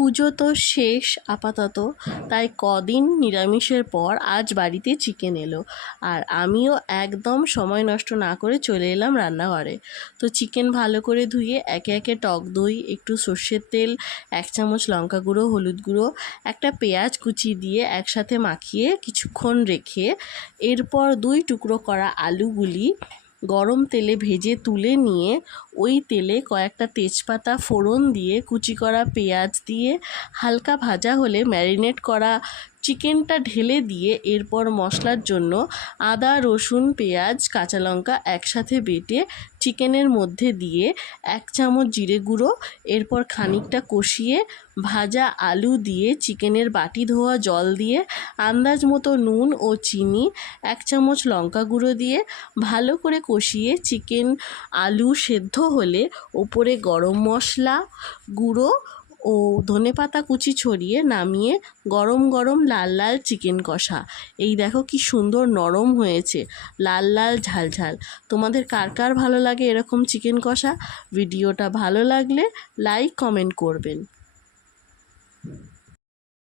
পুজো তো শেষ আপাতত, তাই কদিন নিরামিষের পর আজ বাড়িতে চিকেন এলো, আর আমিও একদম সময় নষ্ট না করে চলে এলাম রান্নাঘরে। তো চিকেন ভালো করে ধুয়ে একে একে টক দই, একটু সর্ষের তেল, 1 চামচ লঙ্কা গুঁড়ো, হলুদ গুঁড়ো, একটা পেঁয়াজ কুচি দিয়ে একসাথে মাখিয়ে কিছুক্ষণ রেখে এরপর 2 টুকরো করা আলুগুলি গরম তেলে ভেজে তুলে নিয়ে ওই তেলে কয়েকটা তেজপাতা ফোড়ন দিয়ে কুচি করা পেঁয়াজ দিয়ে হালকা ভাজা হলে ম্যারিনেট করা চিকেনটা ঢেলে দিয়ে এরপর মশলার জন্য আদা, রসুন, পেঁয়াজ, কাঁচা লঙ্কা একসাথে বেটে চিকেনের মধ্যে দিয়ে 1 চামচ জিরে গুঁড়ো, এরপর খানিকটা কষিয়ে ভাজা আলু দিয়ে চিকেনের বাটি ধোয়া জল দিয়ে আন্দাজ মতো নুন ও চিনি, 1 চামচ লঙ্কা গুঁড়ো দিয়ে ভালো করে কষিয়ে চিকেন আলু সেদ্ধ হলে ওপরে গরম মশলা গুঁড়ো ও ধনেপাতা কুচি ছড়িয়ে নামিয়ে গরম গরম লাল লাল চিকেন কষা। এই দেখো কি সুন্দর নরম হয়েছে, লাল লাল ঝাল ঝাল। তোমাদের কার কার ভালো লাগে এরকম চিকেন কষা? ভিডিওটা ভালো লাগলে লাইক কমেন্ট করবেন।